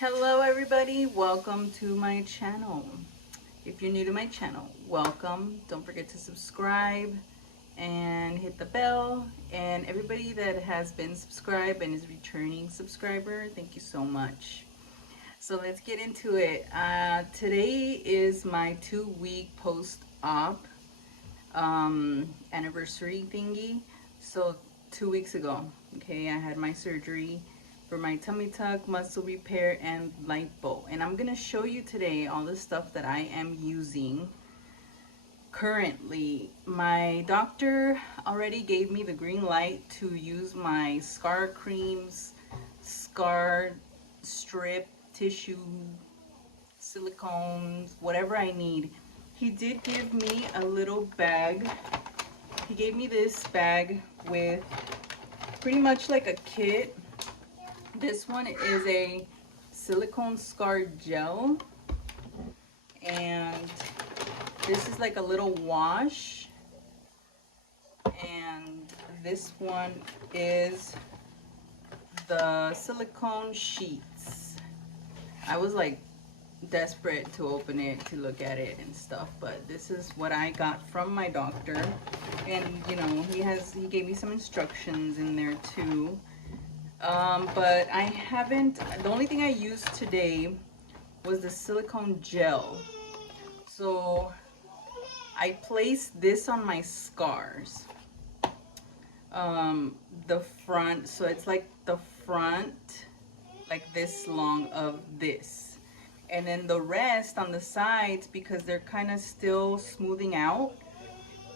Hello everybody, welcome to my channel. If you're new to my channel, welcome. Don't forget to subscribe and hit the bell. And everybody that has been subscribed and is returning subscriber, thank you so much. So let's get into it. Today is my 2-week post-op anniversary thingy. So 2 weeks ago, okay, I had my surgery for my tummy tuck, muscle repair, and lipo. And I'm gonna show you today all the stuff that I am using currently. My doctor already gave me the green light to use my scar creams, scar strip, tissue, silicones, whatever I need. He did give me a little bag. He gave me this bag with pretty much like a kit. This one is a silicone scar gel, and this is like a little wash, and this one is the silicone sheets. I was like desperate to open it to look at it and stuff, but this is what I got from my doctor. And you know, he gave me some instructions in there too. But I haven't, the only thing I used today was the silicone gel. So I placed this on my scars. The front, so it's like the front, like this long of this. And then the rest on the sides, because they're kind of still smoothing out,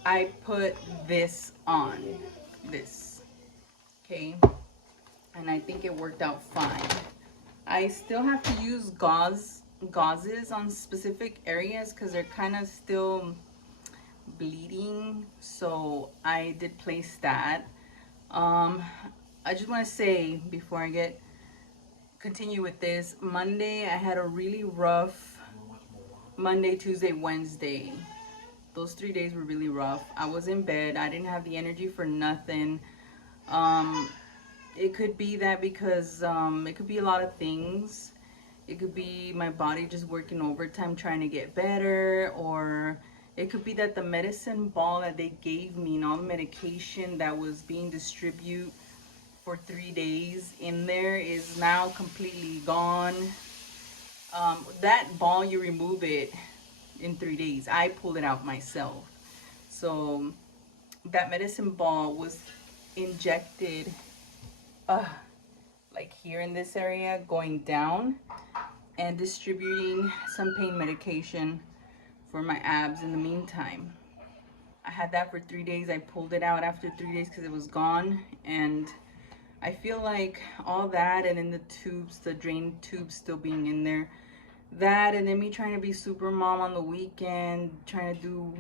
I put this on, this, okay? And I think it worked out fine. I still have to use gauzes on specific areas because they're kind of still bleeding, so I did place that. I just want to say before I continue with this, Monday I had a really rough Monday, Tuesday, Wednesday. Those 3 days were really rough. I was in bed. I didn't have the energy for nothing. It could be that because it could be a lot of things. It could be my body just working overtime trying to get better, or it could be that the medicine ball that they gave me and all the medication that was being distributed for 3 days in there is now completely gone. That ball, you remove it in 3 days. I pulled it out myself. So that medicine ball was injected like here in this area, going down and distributing some pain medication for my abs in the meantime. I had that for 3 days. I pulled it out after 3 days because it was gone, and I feel like all that, and then the tubes, the drain tubes still being in there, that, and then me trying to be super mom on the weekend, trying to do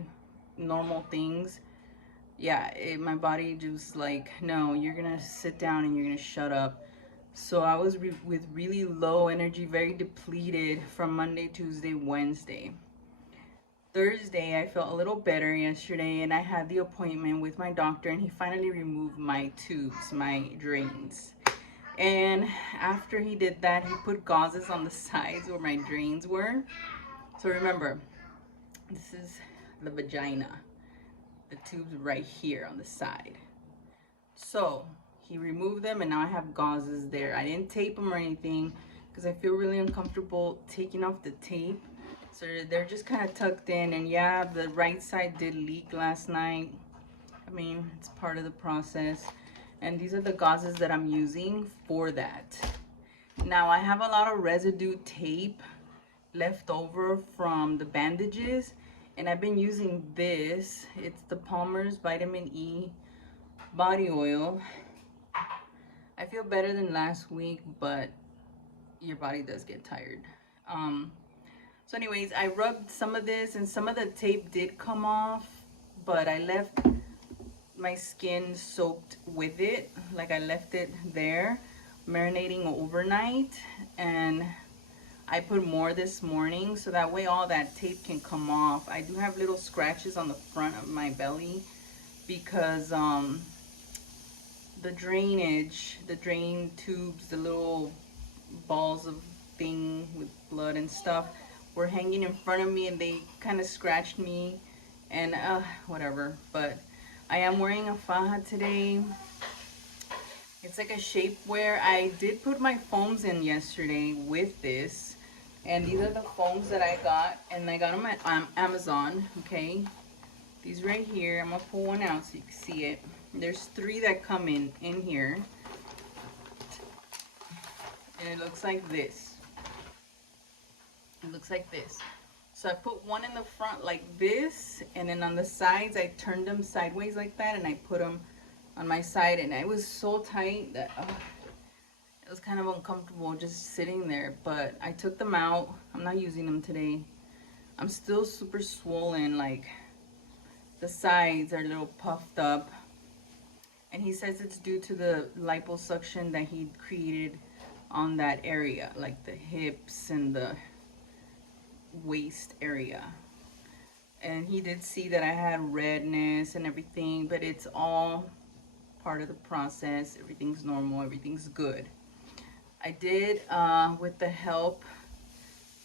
normal things. Yeah, my body just like, no, you're gonna sit down and you're gonna shut up. So I was with really low energy, very depleted from Monday, Tuesday, Wednesday. Thursday, I felt a little better yesterday, and I had the appointment with my doctor, and he finally removed my tubes, my drains. And after he did that, he put gauzes on the sides where my drains were. So remember, this is the vagina. The tubes right here on the side. So he removed them, and now I have gauzes there. I didn't tape them or anything because I feel really uncomfortable taking off the tape. So they're just kind of tucked in, and yeah, the right side did leak last night. I mean, it's part of the process. And these are the gauzes that I'm using for that. Now I have a lot of residue tape left over from the bandages, and I've been using this. It's the Palmer's Vitamin E body oil. I feel better than last week, but your body does get tired. So anyways, I rubbed some of this, and some of the tape did come off, but I left my skin soaked with it. Like, I left it there marinating overnight, and I put more this morning so that way all that tape can come off. I do have little scratches on the front of my belly because the drainage, the drain tubes, the little balls of thing with blood and stuff were hanging in front of me, and they kind of scratched me, and whatever. But I am wearing a faja today. It's like a shapewear. I did put my foams in yesterday with this, and these are the foams that I got, and I got them at Amazon. Okay, these right here. I'm gonna pull one out so you can see it. There's 3 that come in here, and it looks like this. It looks like this. So I put one in the front like this, and then on the sides I turned them sideways like that, and I put them on my side, and it was so tight that it was kind of uncomfortable just sitting there. But I took them out. I'm not using them today. I'm still super swollen, like the sides are a little puffed up, and he says it's due to the liposuction that he created on that area, like the hips and the waist area. And he did see that I had redness and everything, but it's all part of the process. Everything's normal, everything's good. I did, with the help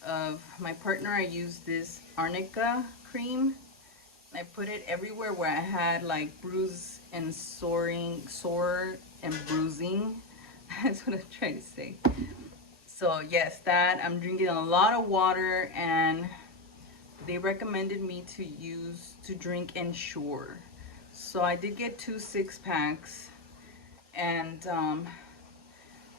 of my partner, I used this arnica cream. I put it everywhere where I had like bruise and sore and bruising. That's what I'm trying to say. So yes, that I'm drinking a lot of water, and they recommended me to drink Ensure. So I did get 2 6-packs, and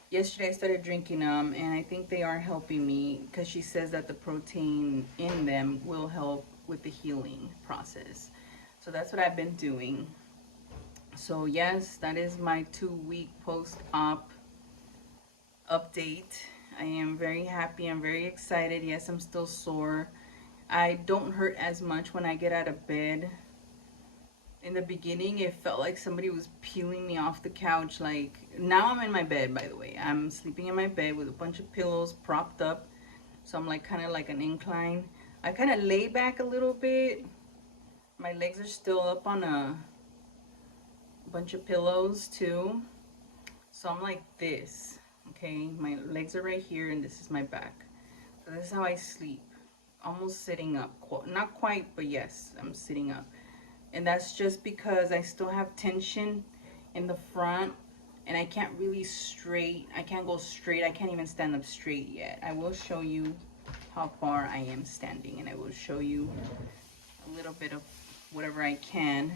yesterday I started drinking them, and I think they are helping me, because she says that the protein in them will help with the healing process. So that's what I've been doing. So yes, that is my 2-week post-op update. I am very happy. I'm very excited. Yes, I'm still sore. I don't hurt as much when I get out of bed. In the beginning, it felt like somebody was peeling me off the couch. Like, now I'm in my bed, by the way. I'm sleeping in my bed with a bunch of pillows propped up. So I'm like kind of like an incline. I kind of lay back a little bit. My legs are still up on a bunch of pillows too. So I'm like this. Okay, my legs are right here, and this is my back. So this is how I sleep. Almost sitting up. Not quite, but yes, I'm sitting up. And that's just because I still have tension in the front, and I can't really I can't go straight. I can't even stand up straight yet. I will show you how far I am standing, and I will show you a little bit of whatever I can.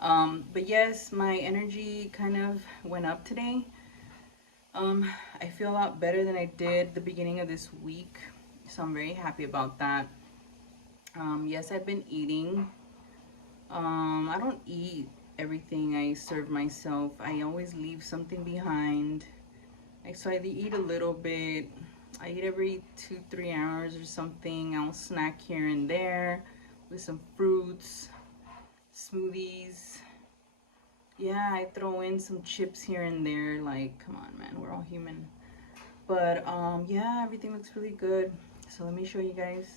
But yes, my energy kind of went up today. I feel a lot better than I did the beginning of this week, so I'm very happy about that. Yes, I've been eating. I don't eat everything I serve myself. I always leave something behind. So I eat a little bit. I eat every 2-3 hours or something. I'll snack here and there with some fruits, smoothies. Yeah, I throw in some chips here and there. Like, come on, man, we're all human. But yeah, everything looks really good. So let me show you guys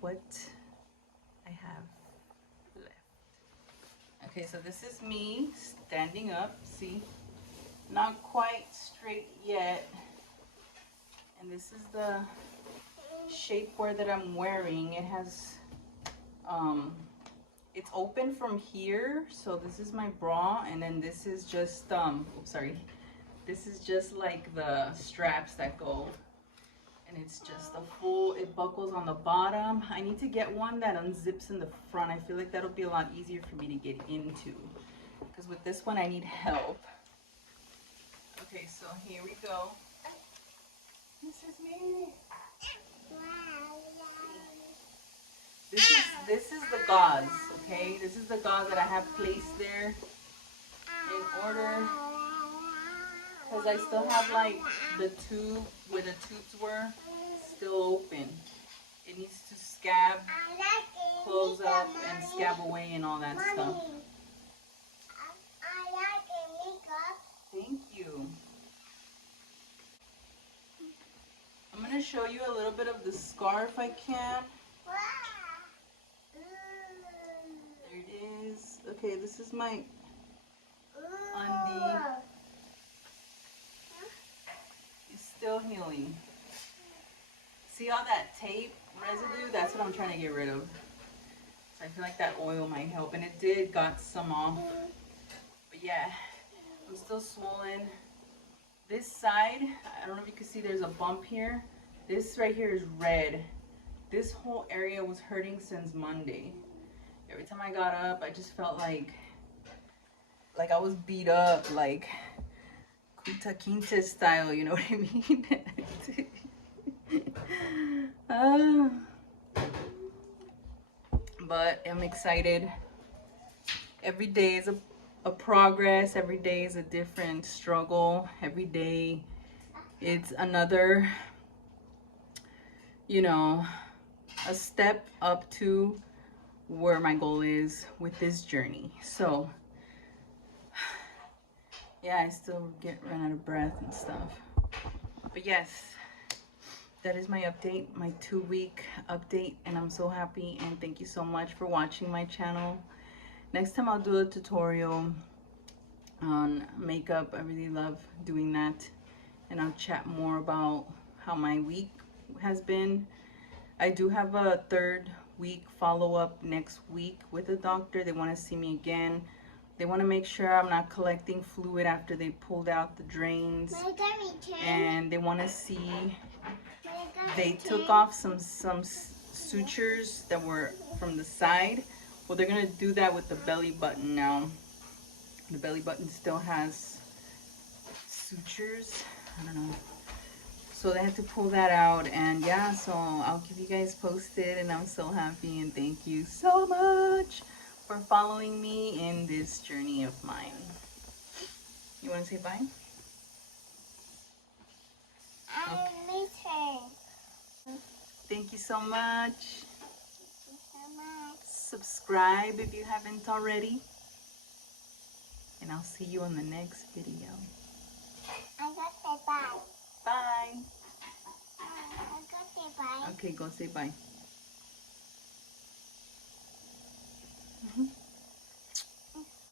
what I have left. Okay, so this is me standing up. See, not quite straight yet. And this is the shapewear that I'm wearing. It has it's open from here, so this is my bra, and then this is just this is just like the straps that go, and it's just a full, it buckles on the bottom. I need to get one that unzips in the front. I feel like that'll be a lot easier for me to get into, because with this one I need help. Okay, so here we go. This is me. This is the gauze, okay? This is the gauze that I have placed there in order, because I still have like the tube where the tubes were still open. It needs to scab, close up, and scab away and all that stuff. Thank you. I'm going to show you a little bit of the scar if I can. There it is. Okay, this is my undie. It's still healing. See all that tape residue? That's what I'm trying to get rid of. So I feel like that oil might help. And it got some off. But yeah, I'm still swollen. This side, I don't know if you can see, there's a bump here. This right here is red. This whole area was hurting since Monday. Every time I got up, I just felt like I was beat up, like Kunta Kinte style, you know what I mean? But I'm excited. Every day is a progress. Every day is a different struggle. Every day it's another, you know, a step up to where my goal is with this journey. So yeah, I still run out of breath and stuff. But yes, that is my update, my 2-week update, and I'm so happy, and thank you so much for watching my channel. Next time I'll do a tutorial on makeup. I really love doing that, and I'll chat more about how my week has been. I do have a 3rd week follow-up next week with a doctor. They want to see me again. They want to make sure I'm not collecting fluid after they pulled out the drains, and they want to see, they took off some sutures that were from the side. Well, they're going to do that with the belly button now. The belly button still has sutures. I don't know. So they had to pull that out, and yeah, so I'll keep you guys posted, and I'm so happy, and thank you so much for following me in this journey of mine. You want to say bye? I miss her. Thank you so much. Thank you so much. Subscribe if you haven't already. And I'll see you on the next video. I got the bye. Bye. I got the bye. Okay, go say bye.